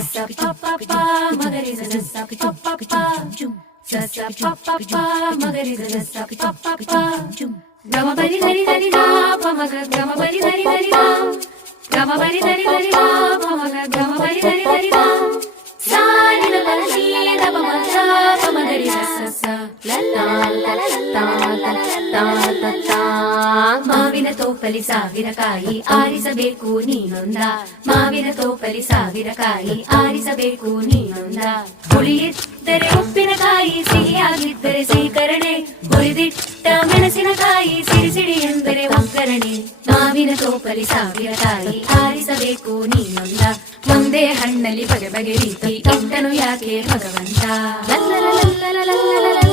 sa pa pa pa magari sa sa pa pa pa sa sa pa pa pa magari sa sa pa pa pa gama bari dari dari da pa maga gama bari dari dari da gama bari dari dari da pa maga gama bari dari dari da sa ni la la ni da pa magari sa sa la la la la la la la la ಮಾವಿನ ತೋಪಲಿ ಸಾವಿರಕಾಯಿ ಆರಿಸಬೇಕು ನೀನೊಂದ ಮಾವಿನ ತೋಪಲಿ ಸಾವಿರಕಾಯಿ ಆರಿಸಬೇಕು ನೀನೊಂದ ಹುಳಿಯಿದ್ದರೆ ಉಪ್ಪಿನಕಾಯಿ ಸಿಹಿಯಾಗಿದ್ದರೆ ಸೀಕರಣೆ ಹುರಿದಿಟ್ಟ ಮೆಣಸಿನಕಾಯಿ ಸಿಡಿ ಸಿಡಿ ಎಂದರೆ ಒಗ್ಗರಣೆ ಮಾವಿನ ತೋಪಲಿ ಸಾವಿರಕಾಯಿ ಆರಿಸಬೇಕು ನೀನೊಂದ ಒಂದೇ ಹಣ್ಣಲ್ಲಿ ಬಗೆ ಬಗೆ ರೀತಿ ಇಟ್ಟನು ಯಾಕೆ ಭಗವಂತ ಲಲ್ಲ ಲಲ್ಲ ಲಲ್ಲ ಲಲ್ಲ